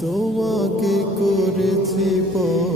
তোমাকে করেছি পর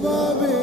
অভাবে